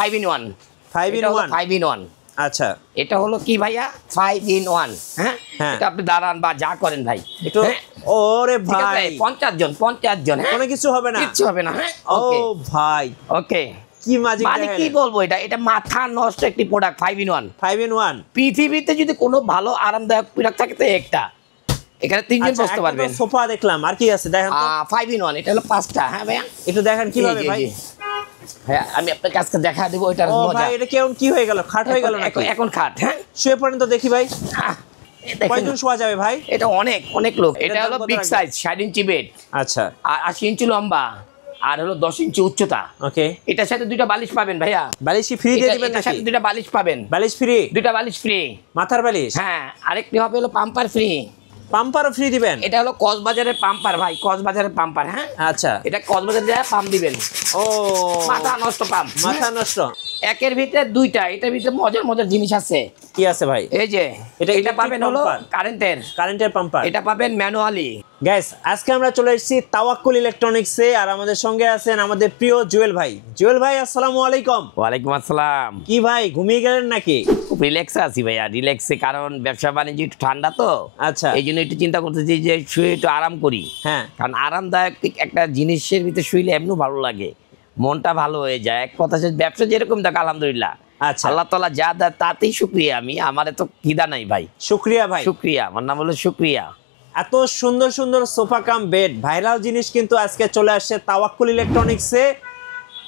5 in 1 5 in 1 5 in 1 আচ্ছা এটা হলো কি ভাইয়া 5 in 1 হ্যাঁ এটা আপনি দাঁড়ান বা যা করেন ভাই একটু ওরে ভাই 50 জন কোনো কিছু হবে না কিছু হবে না হ্যাঁ ও ভাই ওকে কি ম্যাজিক মানে কি বলবো এটা মাথা নষ্ট একটি প্রোডাক্ট 5 in 1 5 in 1 পৃথিবীতে যদি কোনো ভালো আরামদায়ক প্রোডাক্ট থাকে তো একটা এখানে তিনজন বসতে পারবেন সোফা দেখলাম আর কি আছে দেখেন তো 5 in 1 এটা হলো পাঁচটা হ্যাঁ ভাইয়া একটু দেখেন কিভাবে ভাই হ্যাঁ আমি আপনাকে আজকে দেখা দেব এটার মজা ও ভাই এটা কেমন কি হয়ে গেল খাট হয়ে গেল নাকি এখন খাট হ্যাঁ শুয়ে পড়েন তো দেখি ভাই কয়জন শোয়া যাবে ভাই এটা অনেক লোক এটা হলো বিগ সাইজ 60 ইঞ্চি বেড আচ্ছা আর 80 ইঞ্চি লম্বা আর হলো 10 ইঞ্চি উচ্চতা ওকে এটার সাথে দুইটা বালিশ পাবেন ভাইয়া বালিশ ফ্রি দিয়ে দিবেন এটার সাথে দুইটা বালিশ পাবেন বালিশ ফ্রি দুইটা বালিশ ফ্রি মাথার বালিশ হ্যাঁ আরেকটি হবে হলো পাম্পার ফ্রি পাম্পারও ফ্রি দিবেন এটা হলো কক্সবাজারের পাম্পার ভাই কক্সবাজারের পাম্পার হ্যাঁ আচ্ছা এটা কক্সবাজারে যায় পাম্প দিবেন ও মাথা নষ্ট পাম্প মাথা নষ্ট একের ভিতরে দুইটা এটার ভিতরে মজার জিনিস আছে কি আছে ভাই এই যে এটা পাবেন হলো কারেন্টের পাম্পার এটা পাবেন ম্যানুয়ালি গাইস আজকে আমরা চলে এসেছি তাওয়াক্কুল ইলেকট্রনিক্সে আর আমাদের সঙ্গে আছেন আমাদের প্রিয় জুয়েল ভাই আসসালামু আলাইকুম ওয়ালাইকুম আসসালাম কি ভাই ঘুমিয়ে গেলেন নাকি খুব রিল্যাক্সে আছি ভাইয়া রিল্যাক্সে কারণ ব্যবসা বাণিজ্য একটু ঠান্ডা তো আচ্ছা এই জন্য একটু চিন্তা করতেছি যে শুয়ে একটু আরাম করি হ্যাঁ কারণ আরামদায়ক একটা জিনিসের ভিতরে শুইলে এমনি ভালো লাগে মনটা ভালো হয়ে যায় এক কথা ব্যবসা যেরকম দেখ আলহামদুলিল্লাহ আচ্ছা আল্লাহ তাআলা যা দেয় তাতেই শুকরিয়া আমার তো কিদা নাই ভাই শুকরিয়া ভাই শুকরিয়া আমার নাম হলো শুকরিয়া এত সুন্দর সুন্দর সোফা কাম বেড ভাইরাল জিনিস কিন্তু আজকে চলে আসছে তাওয়াক্কুল ইলেকট্রনিক্সে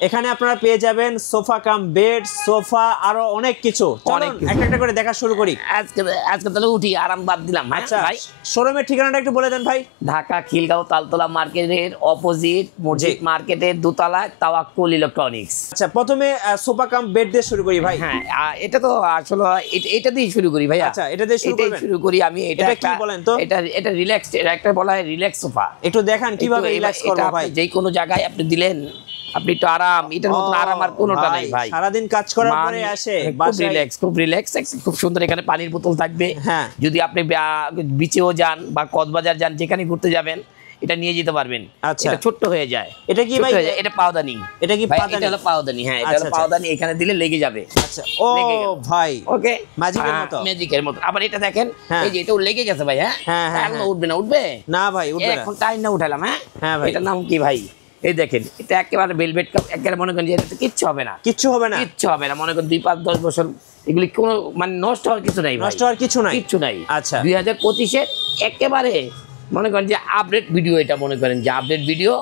এখানে আপনারা পেয়ে যাবেন সোফা কাম বেড সোফা আরো অনেক কিছু একটা করে দেখা শুরু করি আজকে তাহলে উঠি আরাম বাদ দিলাম আচ্ছা ভাই শোরুমের ঠিকানাটা একটু বলে দেন ভাই ঢাকা খিলগাঁও তালতলা মার্কেটের অপোজিট মসজিদ মার্কেটের দোতলায় তাওয়াক্কুল ইলেকট্রনিক্স আচ্ছা প্রথমে সোফা কাম বেড দিয়ে শুরু করি ভাই হ্যাঁ এটা তো আসলে এটা দিয়ে শুরু করি ভাই আচ্ছা এটা দিয়ে শুরু করি আমি এটা কি বলেন তো এটা রিল্যাক্স এটা একটা বলা হয় রিল্যাক্স সোফা একটু দেখান কিভাবে রিল্যাক্স করব ভাই যে কোনো জায়গায় আপনি দিলেন আপনি তো আরাম এটার মতো আরাম আর কোনোটা নাই ভাই সারা দিন কাজ করার পরে আসে খুব রিল্যাক্স খুব সুন্দর এখানে পানির বোতল থাকবে হ্যাঁ যদি আপনি বিচেও যান বা কক্সবাজার যান যেখানে ঘুরতে যাবেন এটা নিয়ে যেতে পারবেন আচ্ছা এটা ছোট হয়ে যায় এটা কি ভাই এটা পাওদানি এটা কি পাওদানি এটা হলো পাওদানি হ্যাঁ এটা হলো পাওদানি এখানে দিলে লেগে যাবে আচ্ছা ও ভাই ওকে ম্যাজিকের মতো আবার এটা দেখেন এই যে এটা লেগে গেছে ভাই হ্যাঁ এখন উঠবে না ভাই উঠবে এখন টাইম না উঠালাম হ্যাঁ ভাই এটার নাম কি ভাই এই দেখেন এটা একেবারে ভেলভেট কাপ একেবারে মনে করেন যে এটা কিচ্ছু হবে না মনে করেন 2-5-10 বছর এগুলি কোনো মানে নষ্ট হওয়ার কিছু নাই কিচ্ছু নাই আচ্ছা 2025 একেবারে মনে করেন যে আপডেট ভিডিও এটা মনে করেন যে আপডেট ভিডিও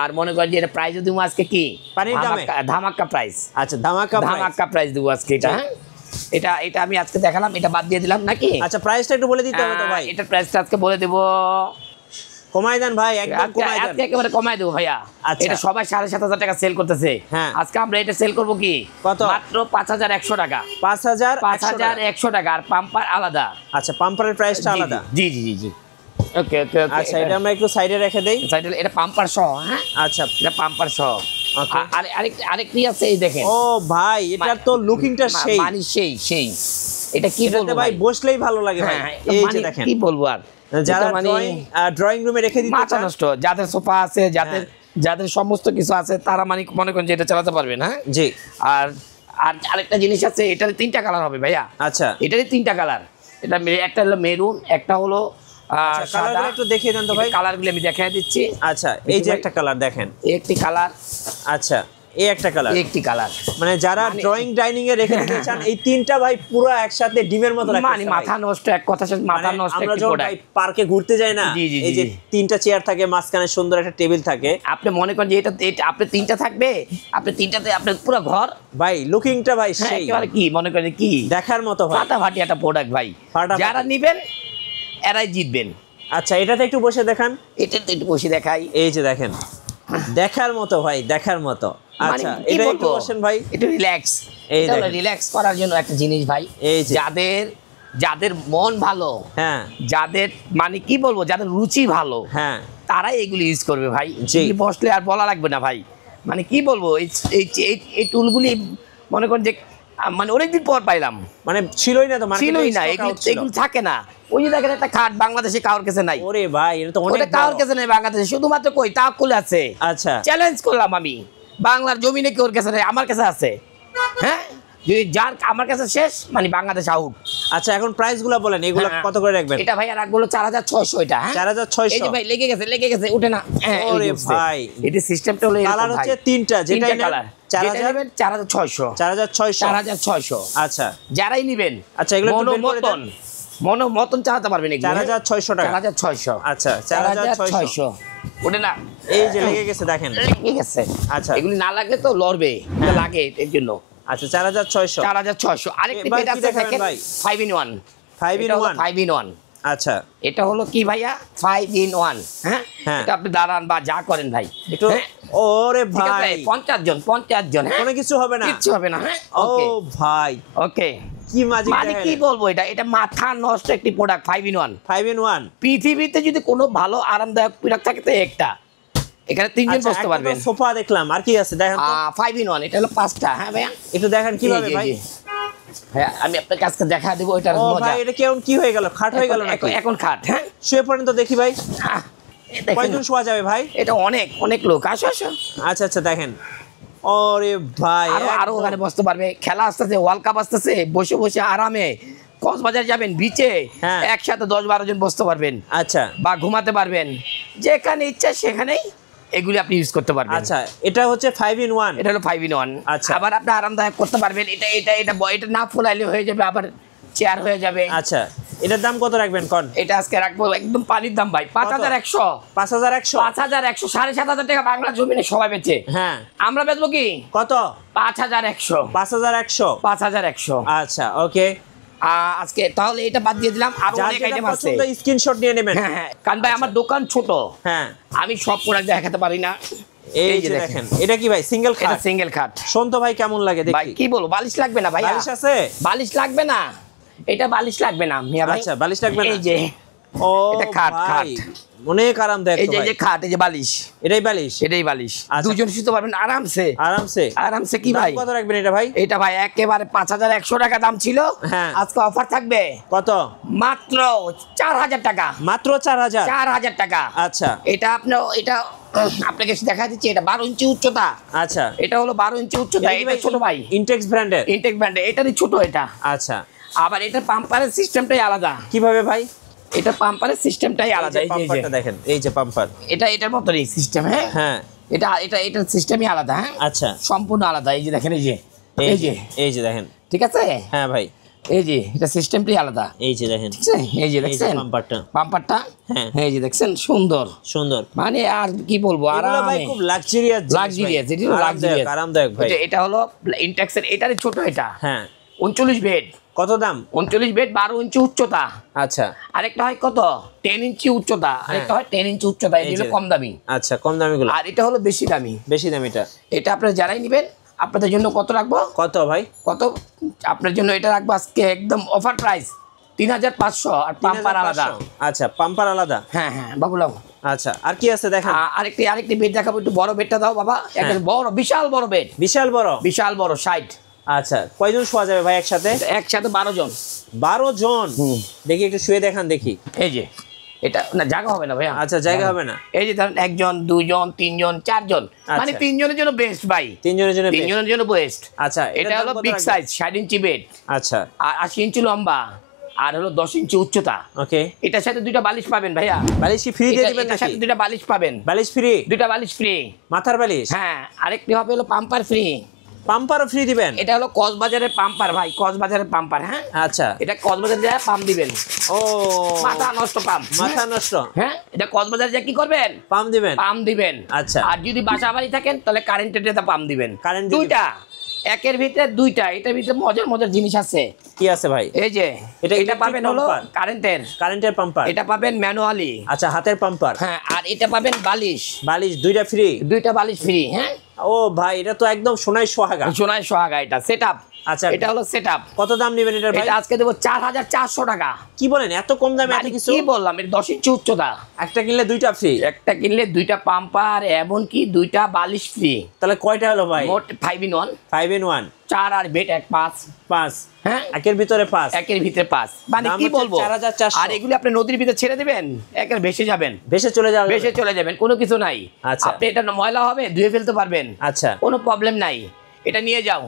আর মনে করেন যে এটা প্রাইস দিব আজকে কি ধামাকা প্রাইস আচ্ছা ধামাকা প্রাইস দিব আজকে এটা আমি আজকে দেখালাম এটা বাদ দিয়ে দিলাম নাকি আচ্ছা প্রাইসটা একটু বলে দিতে হবে তো ভাই এটা প্রাইসটা আজকে বলে দেব কমাই দেন ভাই একদম কমাই দেন আজকে একেবারে কমাই দেব ভাইয়া এটা সবাই 7,500 টাকা সেল করতেছে আজকে আমরা এটা সেল করব কি কত মাত্র 5,100 টাকা 5,100 টাকা আর পাম্পার আলাদা আচ্ছা পাম্পারের প্রাইসটা আলাদা জি ওকে আচ্ছা এটা আমরা একটু সাইডে রেখে দেই সাইডে এটা পাম্পার সহ হ্যাঁ আচ্ছা এটা পাম্পার সহ আর আরেকটি আছে এই দেখেন ও ভাই এটা তো লুকিংটা সেই মানে সেই এটা কি বলবো ভাই বসলেই ভালো লাগে ভাই এই যে দেখেন কি বলবো আর যারা ড্রয়িং রুমে রেখে দিতে মাথা নষ্ট যাদের সোফা আছে যাদের সমস্ত কিছু আছে তারা মানে মনে করেন যে এটা চালাতে পারবে না জি আর আরেকটা জিনিস আছে এটার 3টা কালার হবে ভাইয়া আচ্ছা এটারই 3টা কালার এটা একটা হলো মেরুন একটা হলো কালারগুলো একটু দেখিয়ে দেন তো ভাই কালারগুলো আমি দেখিয়ে দিচ্ছি আচ্ছা এই যে একটা কালার দেখেন একটি কালার আচ্ছা এই একটা কালার একটি কালার মানে যারা ড্রয়িং ডাইনিং এ রেখে দিতে চান এই তিনটা ভাই পুরো একসাথে ডিমের মতো লাগে মানে মাথা নষ্ট এক কথা মাথা নষ্ট আমরা যখন ভাই পার্কে ঘুরতে যাই না এই যে তিনটা চেয়ার থাকে মাঝখানে সুন্দর একটা টেবিল থাকে আপনি মনে করেন যে এটা আপনি তিনটা থাকবে আপনি তিনটাতে আপনার পুরো ঘর ভাই লুকিংটা ভাই সেই একেবারে কি মনে করেন কি দেখার মতো ভাই ফাটাফাটি একটা প্রোডাক্ট ভাই যারা নেবেন এরাই জিতবেন আচ্ছা এটাতে একটু বসে দেখান এটাতে একটু বসে দেখাই এই যে দেখেন দেখার মতো ভাই দেখার মতো আচ্ছা এটা একটু বসেন ভাই একটু রিল্যাক্স এটা রিল্যাক্স করার জন্য একটা জিনিস ভাই যাদের মন ভালো হ্যাঁ যাদের মানে কি বলবো যাদের রুচি ভালো হ্যাঁ তারাই এগুলি ইউজ করবে ভাই এই বসলে আর বলা লাগবে না ভাই মানে কি বলবো এই টুলগুলি মনে করেন যে মানে অনেকদিন পর পাইলাম মানে ছিলই না তো ছিলই না এগুলো থাকে না ওই যে দেখেন একটা খাট বাংলাদেশে কারোর কাছে নাই ওরে ভাই এটা তো অনেক কারোর কাছে নাই বাংলাদেশে শুধুমাত্র কই তাওয়াক্কুল আছে আচ্ছা চ্যালেঞ্জ করলাম আমি বাংলার জমিনে কেউ কাছে নাই আমার কাছে আছে হ্যাঁ যদি যার আমার কাছে শেষ মানে বাংলাদেশ আউট। আচ্ছা এখন প্রাইস গুলো বলেন, এগুলো কত করে রাখবেন? এটা ভাই রাখবো 4600 এটা। 4600। এই যে ভাই লেগে গেছে উঠে না। ওরে ভাই এটা সিস্টেমটা হলো এরকম। কালার হচ্ছে তিনটা, যেটাই কালার 4600 4600। আচ্ছা যারাই নেবেন আচ্ছা এগুলো একটু বের করে দেন। মতন চালাতে পারবেন এগুলো 4600 টাকা। 4600। আচ্ছা 4600 ওটা না এই যে লেগে গেছে দেখেন, লেগে গেছে। আচ্ছা এগুলি না লাগলে তো লড়বে, এটা লাগে এর জন্য। আচ্ছা 4600। 4600। আরেকটা এবার বেড কি আছে দেখাবেন দেখেন ভাই? 5 in 1। 5 in 1। 5 in 1। আচ্ছা এটা হলো কি ভাইয়া 5 in 1। হ্যাঁ হ্যাঁ। এটা আপনি দাঁড়ান বা যা করেন ভাই একটু হ্যাঁ? ওরে ঠিক আছে, ভাই 50 জন হ্যাঁ? কোনো কিছু হবে না, কিচ্ছু হবে না হ্যাঁ। ও ওকে ভাই ওকে কি ম্যাজিক মানে কি বলবো, এটা মাথা নষ্ট একটি প্রোডাক্ট 5 in 1। 5 in 1। পৃথিবীতে যদি কোনো ভালো আরামদায়ক প্রোডাক্ট থাকে তো একটা, এখানে তিনজন বসতে পারবেন। সোফা দেখলাম, আর কি আছে দেখেন তো। 5 in 1 এটা হলো 5টা। হ্যাঁ ভাইয়া একটু দেখেন কিভাবে জি, জি, ভাই। জি। হ্যাঁ আমি আপনাকে আজকে দেখা দেবো এটার ও মজা। ভাই এটা কেমন কি হয়ে গেল, খাট হয়ে গেল নাকি? এখন খাট হ্যাঁ শুয়ে পড়েন তো দেখি ভাই, এই দেখেন, কয়জন শোয়া যাবে ভাই? এটা অনেক লোক। আসো আচ্ছা আচ্ছা দেখেন, ওরে ভাই আরো ওখানে বসতে পারবে। খেলা আসতেছে, ওয়ার্ল্ড কাপ আসতেছে, বসে আরামে কক্সবাজার যাবেন বিচে, হ্যাঁ। একসাথে 10-12 জন বসতে পারবেন আচ্ছা বা ঘুমাতে পারবেন, যেখানে ইচ্ছা সেখানেই এগুলি আপনি ইউজ করতে পারবেন। আচ্ছা এটা হচ্ছে 5 in 1। এটা হলো 5 in 1। আচ্ছা। আবার আপনি আরামদায়ক করতে পারবেন। এটা না ফোলাইলে হয়ে যাবে, আবার চেয়ার হয়ে যাবে। আচ্ছা এটার দাম কত রাখবেন কোন? এটা আজকে রাখবো একদম পানির দাম ভাই 5100। 5100। 5100 7500 টাকা বাংলা জমিনে সবাই বেচে। হ্যাঁ আমরা বেচবো কি কত? 5100। 5100। 5100। আচ্ছা ওকে, আজকে তাহলে এটা বাদ দিয়ে দিলাম। আরো অনেক আইটেম আছে, স্ক্রিনশট নিয়ে নেবেন। হ্যাঁ কারণ ভাই আমার দোকান ছোট, হ্যাঁ আমি সব প্রোডাক্ট দেখাতে পারি না। এই যে দেখেন, এটা কি ভাই সিঙ্গেল এটা খাট? সিঙ্গেল খাট। শোন তো ভাই কেমন লাগে ভাই দেখি। কি বলবো, বালিশ লাগবে না ভাই? বালিশ আছে? বালিশ লাগবে না, এটা বালিশ লাগবে না মিয়া ভাই। আচ্ছা বালিশ লাগবে না। এই যে ও এটা খাট, ভাই অনেক আরামদায়ক এই তো যে ভাই। খাট, এই যে বালিশ, এটাই বালিশ? এটাই বালিশ। আচ্ছা। দুজন শুতে পারবেন আরামসে আরামসে। কি ভাই? দাম কত রাখবেন এটা ভাই? এটা ভাই একেবারে 5100 টাকা দাম ছিল, হ্যাঁ। আজকে অফার থাকবে কত? মাত্র 4000 টাকা। মাত্র 4000? 4000 টাকা। আচ্ছা এটা আপনাকে দেখা দিচ্ছি, এটা 12 ইঞ্চি উচ্চতা। আচ্ছা এটা হলো 12 ইঞ্চি উচ্চতা। এটা ছোট ভাই, ইনটেক্স ব্র্যান্ডের। ইনটেক ব্র্যান্ডের, এটারই ছোট এটা। আচ্ছা আবার এটা পাম্পারের সিস্টেমটাই আলাদা। কিভাবে ভাই? এটা পাম্পারের সিস্টেমটাই আলাদা। এই যে পাম্পারটা দেখেন, এই যে পাম্পার, এটার মতনই সিস্টেম। হ্যাঁ হ্যাঁ এটার সিস্টেমই আলাদা। হ্যাঁ আচ্ছা সম্পূর্ণ আলাদা। এই যে দেখেন, এই যে দেখেন, ঠিক আছে। হ্যাঁ ভাই এই যে এটা সিস্টেমটাই আলাদা। এই যে দেখেন, ঠিক আছে, এই যে দেখছেন পাম্পারটা, হ্যাঁ এই যে দেখছেন সুন্দর। মানে আর কি বলবো, এগুলো ভাই খুব লাক্সারিয়াস, আরামদায়ক ভাই। এটা হলো ইনটেক্সের, এটারই ছোট এটা। হ্যাঁ 39 বেড। কত দাম? 39 বেড, 12 ইঞ্চি উচ্চতা। আচ্ছা আরেকটা হয় কত 10 ইঞ্চি উচ্চতা, আরেকটা হয় 10 ইঞ্চি উচ্চতা। এই হলো কম দামি। আচ্ছা কম দামি গুলো, আর এটা হলো বেশি দামি। এটা আপনারা যারাই নেবেন আপনাদের জন্য কত রাখবো? কত ভাই? কত আপনার জন্য এটা রাখবো আজকে একদম অফার প্রাইস 3500। আর পাম্পার আলাদা। আচ্ছা পাম্পার আলাদা। হ্যাঁ বাবুলাও। আচ্ছা আর কি আছে দেখেন? আরেকটি বেড দেখাবো, একটু বড় বেডটা দাও বাবা। একটা বড় বিশাল বড় বেড, বিশাল বড় 60। আচ্ছা কয়জন শোয়া যাবে ভাই একসাথে? 12 জন। 12 জন? দেখি একটু শুয়ে দেখান দেখি। এই যে এটা না, জায়গা হবে না ভাইয়া। আচ্ছা জায়গা হবে না। এই যে ধরেন 1 জন 2 জন 3 জন 4 জন, মানে 3 জনের জন্য বেস্ট ভাই। 3 জনের জন্য বেস্ট। আচ্ছা এটা হলো বিগ সাইজ 60 ইঞ্চি বেড। আচ্ছা আর 80 ইঞ্চি লম্বা, আর হলো 10 ইঞ্চি উচ্চতা। ওকে, এটার সাথে দুইটা বালিশ পাবেন ভাইয়া। বালিশ কি ফ্রি দিয়ে দিবেন এটার নাকি? সাথে দুইটা বালিশ পাবেন। বালিশ ফ্রি? দুইটা বালিশ ফ্রি, মাথার বালিশ? হ্যাঁ। আরেকটি হবে হলো পাম্পার ফ্রি। পাম্পারও ফ্রি দিবেন? এটা হলো কক্সবাজারের পাম্পার ভাই, কক্সবাজারের পাম্পার। হ্যাঁ আচ্ছা এটা কক্সবাজারে যায় পাম্প দিবেন। ও মাথা নষ্ট পাম্প, মাথা নষ্ট। হ্যাঁ এটা কক্সবাজারে যা কি করবেন, পাম্প দিবেন। আচ্ছা আর যদি বাসা বাড়ি থাকেন তাহলে কারেন্টের পাম্প দিবেন। কারেন্ট দুইটা, একের ভিতরে দুইটা। এটার ভিতরে মজার জিনিস আছে। কি আছে ভাই? এই যে এটা পাবেন হলো কারেন্টের পাম্পার, এটা পাবেন ম্যানুয়ালি। আচ্ছা হাতের পাম্পার। হ্যাঁ আর এটা পাবেন বালিশ দুইটা ফ্রি? দুইটা বালিশ ফ্রি। হ্যাঁ ও ভাই এটা তো একদম সোনায় সোহাগা। এটা সেটআপ। আচ্ছা এটা হলো সেটআপ। কত দাম নেবেন এটার ভাই? এটা আজকে দেব 4400 টাকা। কি বলেন, এত কম দামে এত কিছু? কি বললাম, এটা 10 ইঞ্চি উচ্চতা। একটা কিনলে দুইটা ফ্রি? একটা কিনলে দুইটা পাম্পার, এমন কি দুইটা বালিশ ফ্রি। তাহলে কয়টা হলো ভাই? মোট 5 in 1। 5 in 1। 4 R bed 5। হ্যাঁ একের ভিতরে 5। একের ভিতরে 5, মানে কি বলবো। 4400। আর এগুলি আপনি নদীর ভিতরে ছেড়ে দিবেন, একের ভেসে যাবেন। ভেসে চলে যাবেন, কোনো কিছু নাই। আচ্ছা আপনি এটা ময়লা হবে ধুয়ে ফেলতে পারবেন। আচ্ছা কোনো প্রবলেম নাই। এটা নিয়ে যাও,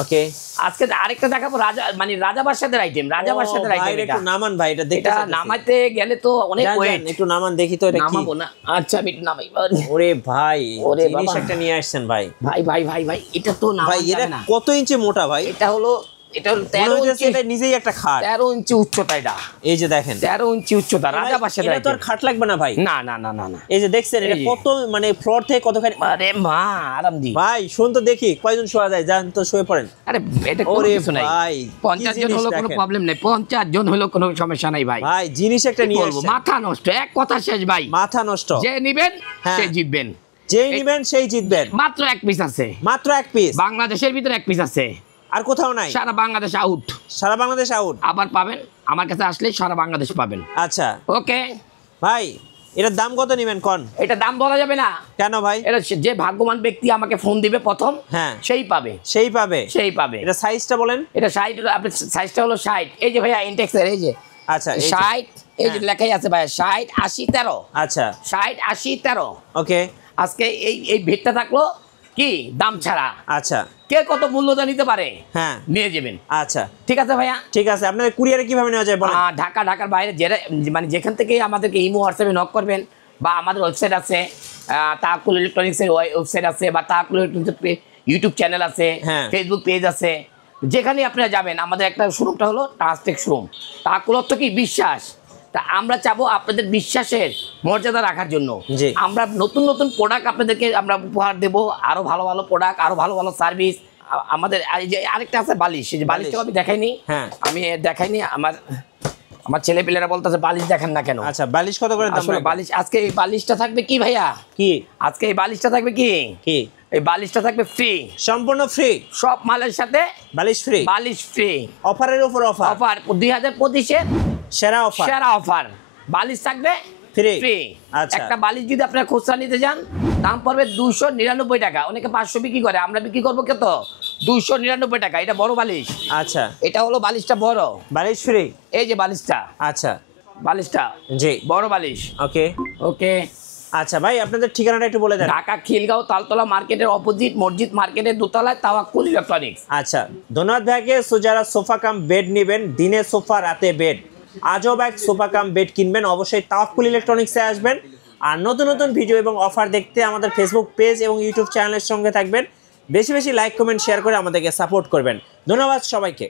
ওকে আজকে আরেকটা দেখাবো রাজা মানে রাজা বাদশাদের আইটেম, রাজা বাদশাদের আইটেম। একটু নামান ভাই, এটা দেখতে নামাইতে গেলে তো অনেক ওয়েট। একটু নামান দেখি তো এটা কি। নামাবো না, আচ্ছা আমি একটু নামাই। ওরে ভাই জিনিস একটা নিয়ে আসছেন ভাই। ভাই ভাই ভাই ভাই এটা তো নামাই ভাই, এটা কত ইঞ্চি মোটা ভাই? এটা হলো 13 ইঞ্চি। এটা নিজেই একটা খাট। 13 ইঞ্চি উচ্চতা এটা। এই যে দেখেন 13 ইঞ্চি উচ্চতা রাজা বাদশাদের এটা আইটেম। তো আর খাট লাগবে না ভাই। না না না না না। এই যে দেখছেন এটা কত মানে ফ্লোর থেকে কতখানি। আরে মা আরাম দি ভাই শুন তো দেখি কয়জন শোয়া যায়, যান তো শুয়ে পড়েন। আরে এটা কোনো কিছু নাই ভাই 50 জন হলো কোনো প্রবলেম নাই, 50 জন হলো কোনো সমস্যা নাই ভাই। ভাই জিনিস একটা নিয়ে আসছে, মাথা নষ্ট, এক কথা শেষ ভাই। মাথা নষ্ট। যে নিবেন সে জিতবেন, যেই নিবেন সেই জিতবেন। মাত্র এক পিস আছে, মাত্র এক পিস। বাংলাদেশের ভিতরে এক পিস আছে, আর কোথাও নাই। সারা বাংলাদেশ আউট। সারা বাংলাদেশ আউট। আবার পাবেন আমার কাছে আসলে সারা বাংলাদেশ পাবেন। আচ্ছা ওকে ভাই, এটার দাম কত নিবেন কোন? এটা দাম বলা যাবে না। কেন ভাই? এটা যে ভাগ্যবান ব্যক্তি আমাকে ফোন দিবে প্রথম, হ্যাঁ সেই পাবে, সেই পাবে, সেই পাবে। এটা সাইজটা বলেন। এটা 60, আপনি সাইজটা হলো 60। এই যে ভাইয়া ইনটেক্সের এই যে আচ্ছা 60, এই যে লেখাই আছে ভাইয়া 60 80 13। আচ্ছা 60 80 13। ওকে আজকে এই ভেটটা থাকলো কি দাম ছাড়া। আচ্ছা কে কত মূল্যটা নিতে পারে হ্যাঁ নিয়ে যাবেন। আচ্ছা ঠিক আছে ভাইয়া, ঠিক আছে। আপনাদের কুরিয়ারে কিভাবে নেওয়া যায় বলেন? ঢাকার বাইরে মানে যেখান থেকে আমাদেরকে ইমো হোয়াটসঅ্যাপে নক করবেন, বা আমাদের ওয়েবসাইট আছে, তাকুল ইলেকট্রনিক্সের ওয়েবসাইট আছে, বা তাকুল ইলেকট্রনিক্সের ইউটিউব চ্যানেল আছে, ফেসবুক পেজ আছে। যেখানে আপনারা যাবেন, আমাদের একটা শোরুমটা হলো ট্রান্সটেক শোরুম। তাকুল অর্থ কি বিশ্বাস। তা আমরা চাবো আপনাদের বিশ্বাসের মর্যাদা রাখার জন্য আমরা নতুন নতুন প্রোডাক্ট আপনাদেরকে আমরা উপহার দেবো, আরো ভালো ভালো প্রোডাক্ট, আরো ভালো ভালো সার্ভিস। আমাদের আরেকটা আছে বালিশ, এই যে বালিশটা আমি দেখাইনি, আমি দেখাইনি, আমার ছেলে পেলেরা বলতেছে বালিশ দেখেন না কেন। আচ্ছা বালিশ কত করে দাম? বালিশ আজকে এই বালিশটা থাকবে কি ভাইয়া, কি আজকে এই বালিশটা থাকবে কি, এই বালিশটা থাকবে ফ্রি, সম্পূর্ণ ফ্রি, সব মালের সাথে বালিশ ফ্রি, বালিশ ফ্রি, অফারের উপর অফার, অফার 2025-এর সেরা অফার, সেরা অফার। বালিশ থাকবে ফ্রি ফ্রি। আচ্ছা একটা বালিশ যদি আপনারা খুচরা নিতে যান দাম পড়বে 299 টাকা, অনেকে 500 বিক্রি করে, আমরা বিক্রি করবো কত 299 টাকা। এটা বড় বালিশ। আচ্ছা এটা হলো বালিশটা বড়, বালিশ ফ্রি। এই যে বালিশটা, আচ্ছা বালিশটা জি বড় বালিশ। ওকে ওকে আচ্ছা ভাই, আপনাদের ঠিকানাটা একটু বলে দেন। ঢাকা খিলগাঁও তালতলা মার্কেটের অপোজিট মসজিদ মার্কেটের দোতলায় তাওয়াক্কুল ইলেকট্রনিক্স। আচ্ছা ধন্যবাদ ভাইকে। সো যারা সোফা কাম বেড নেবেন, দিনে সোফা রাতে বেড, আজব এক সোফা কাম বেড কিনবেন, অবশ্যই তাওয়াক্কুল ইলেকট্রনিক্সে আসবেন। আর নতুন নতুন ভিডিও এবং অফার দেখতে আমাদের ফেসবুক পেজ এবং ইউটিউব চ্যানেলের সঙ্গে থাকবেন। বেশি বেশি লাইক কমেন্ট শেয়ার করে আমাদেরকে সাপোর্ট করবেন। ধন্যবাদ সবাইকে।